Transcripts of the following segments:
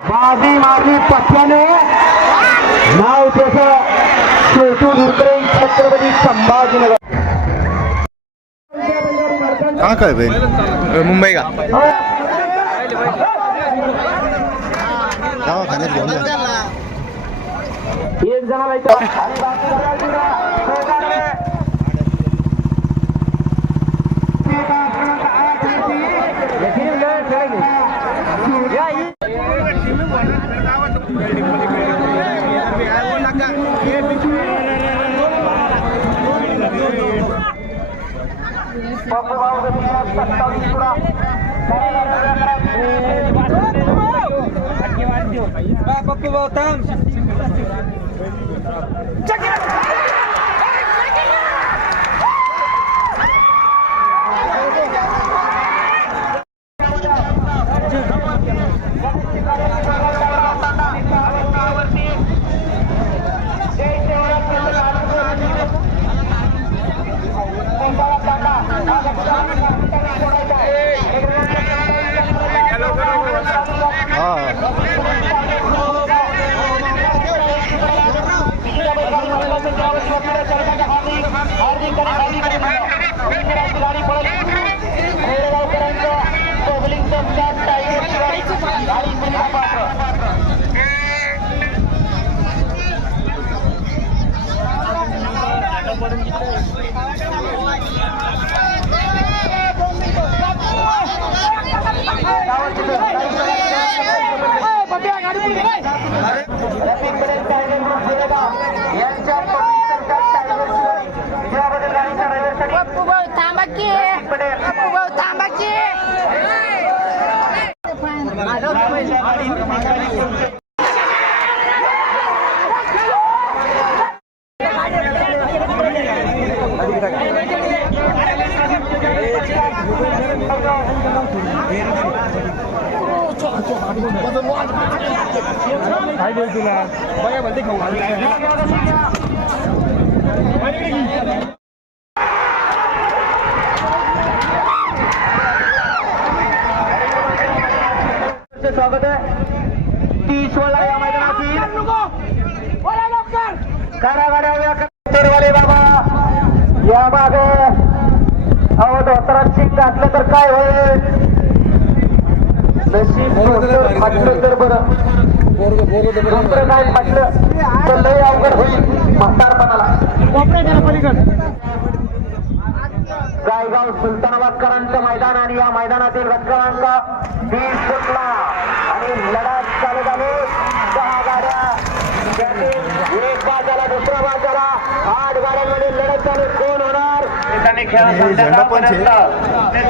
माझी माझी पक्षाने. नाव त्याचं शेतू दुर्कडे छत्रपती संभाजीनगर. कहाँ का है भाई मुंबई का? एक जणाला Portugal ganhou a capital de Sura. Vai, Papo, voltamos! Check it out! स्वागत आहे. तीस वेळा या मैदानातील कारागाड्या बाबा. या मागे अहो धोत्रात शिंग घातलं तर काय होईल? नशीब तर बरं. धोतर काय फाटलं तर लय अवघड होईल म्हातारपणाला. गायगाव सुलतानाबादकरांचं मैदान आणि या मैदानातील क्रमांक वीस फुटला. आणि लढत झेंडा पंच आहे.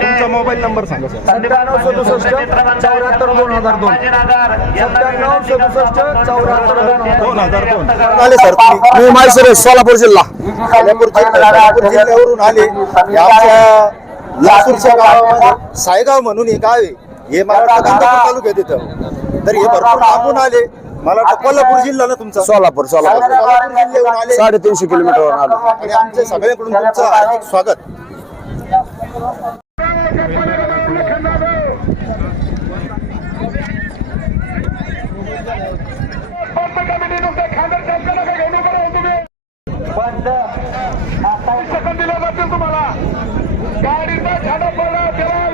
तुमचा मोबाईल नंबर सांगा सर. सत्त्याण्णव सदुसष्ट चौऱ्याहत्तर दोन हजार दोन. सत्त्याण्णव सदुसष्ट चौऱ्याहत्तर दोन. हजार दोन. आले सर मी सोलापूर जिल्हा. सोलापूर जिल्हा सोलापूर जिल्ह्यावरून आले. आमच्या लासूरच्या गावामध्ये सायगाव म्हणून हे गाव आहे. हे गंगापूर तालुक्यात येतं. तर हे भरपूर लांबून आले. मला वाटतं कोल्हापूर जिल्हा ना तुमचा? सोलापूर सोलापूर. सोलापूर जिल्ह्यावरून आले. साडेतीनशे किलोमीटरवर आलो. आणि आमच्या सगळ्यांकडून तुमचं हार्दिक स्वागत. बंद. सेकंद दिला जातील तुम्हाला. गाडीचा झाडा पडला त्याला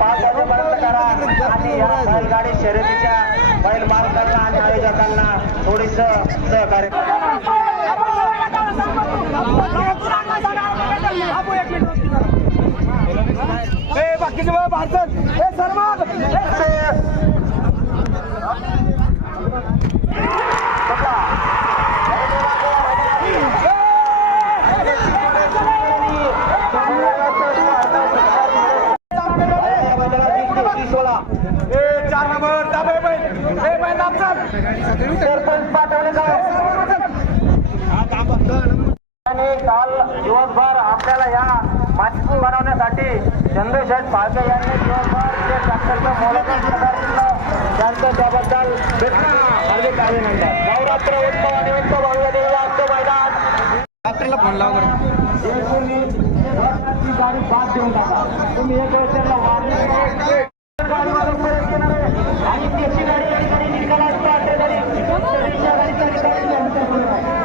वाजेपर्यंत करा आणि या बैलगाडी शर्यतीच्या बैल मालकांना आणि आयोजकांना थोडीस सहकार्य करा. भारतात हे सर्व चार नंबर दाबे बैल. हे बैल दाबतात सरपंच पाठवले काल दिवसभर आपल्याला या माहिती बनवण्यासाठी चंद्रशेठ पाळके यांनी दिवसभर जे ट्रॅक्टरचं मोलाचं सहकार्य केलं, त्यांचं त्याबद्दल हार्दिक अभिनंदन. नवरात्र उत्सवानिमित्त भव्य दिलेलं आजचं मैदान. एकूण गाडी बाद देऊन टाका. तुम्ही एक वेळेस त्यांना करा. गाडीवाला परत येणार आहे. आणि त्याची गाडी या ठिकाणी निकालात काढते तरी त्यांच्या गाडीचा निकाल त्यांच्या पुढे आहे.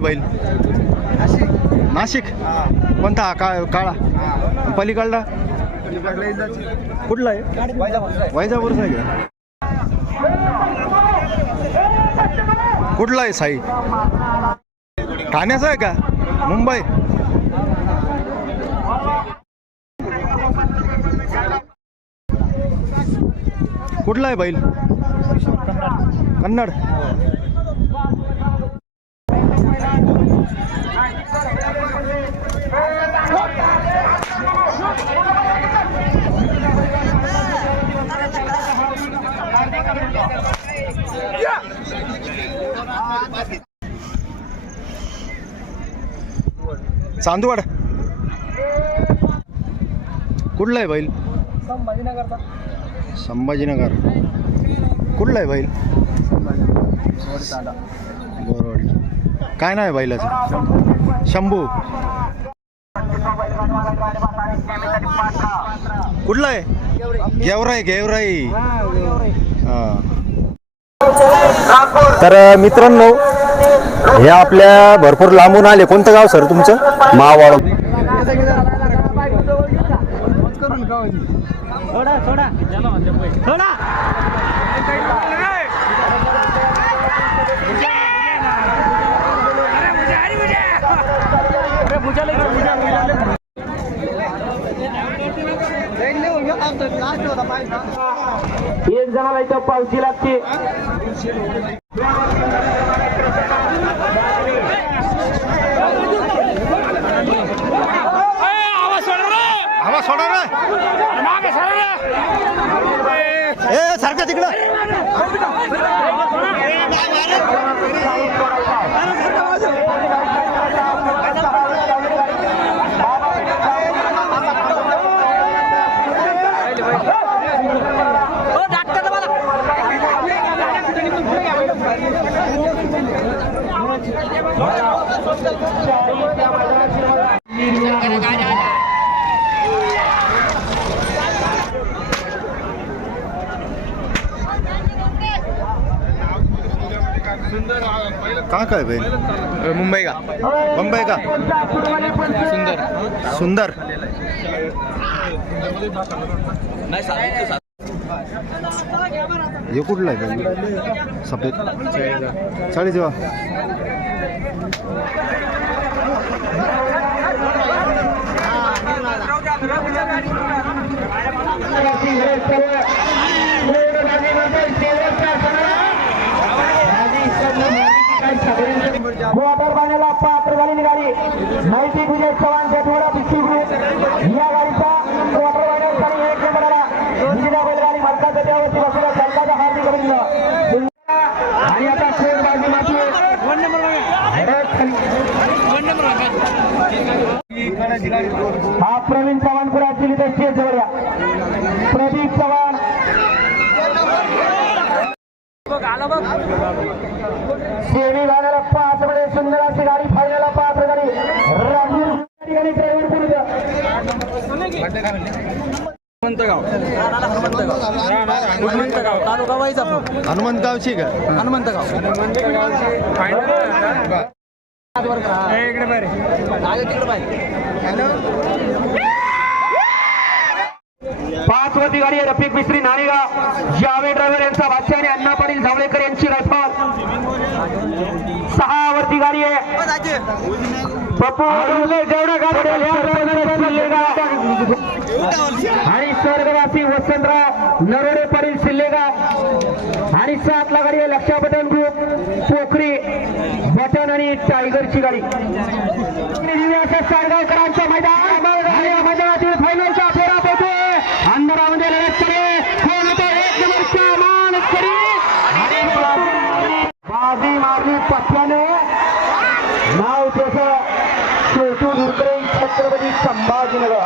बैल? नाशिक. कोणता हा? का काळा? पलीकडला? कुठला आहे. वैजापूरचा आहे का? कुठला आहे साई? ठाण्याचा आहे का? मुंबई? कुठला आहे बैल? कन्नड. चांदवड. कुठला आहे बैल? संभाजीनगरचा संभाजीनगर. कुठला आहे बैल? बोरवाडी काय नाव आहे बैलाचं? शंभू. कुठला आहे? गेवराई गेवराई. तर मित्रांनो हे आपल्या भरपूर लांबून आले. कोणतं गाव सर तुमचं? महावाड एक जणाला इथं पावती लागते का काय बैल मुंबई का? मुंबई का? सुंदर. सुंदर. हे कुठला आहे सफेद. चाळीस वा क्वार्टर फायनलला पात्र झालेली गाडी नैतिक विजय चव्हाण शेटवडा पिस्ती ग्रुप या गाडीचा क्वार्टर फायनलसाठी एक नंबरला विजेता बैलगाडी मालकाचं त्यावरती बसलेल्या सरकारचा हार्दिक अभिनंदन आणि आता शेर बाजी माती हा प्रवीण चव्हाण पुराची लिहिते स्टेज जवळ या. प्रदीप चव्हाण. सेमी भागाला पाच मध्ये सुंदर अशी गाडी फायनलला पाच गाडी. राहुल ठिकाणी ड्रायव्हर करू द्या. हनुमंतगाव. हनुमंतगाव तालुका वैजापूर हनुमंत गावची का? हनुमंतगाव. पाचवती गाडी आहे रफिक मिस्त्री नाणेगाव. जावेद ड्रायव्हर यांचा बादशाह आणि अण्णा पाटील जावळेकर यांची रायफल सहा वरती गाडी आहे. पप्पू जेवढा आणि स्वर्गवासी वसंतराव नरोडे पाटील शिल्लेगाव. आणि सातला गाडी आहे लक्षा बटन ग्रुप पोखरी. बटन आणि टायगरची गाडी. दिव्याच्या सारगावकरांचं मैदान या मैदानातील फायनलचा फेरा पोहोचतो अंधारामध्ये लढत करे कोण होतो? एक नंबरचा मानकरी. आणि बाजी मारली पक्षाने नाव त्याचं शेवटून उतरेल छत्रपती संभाजीनगर.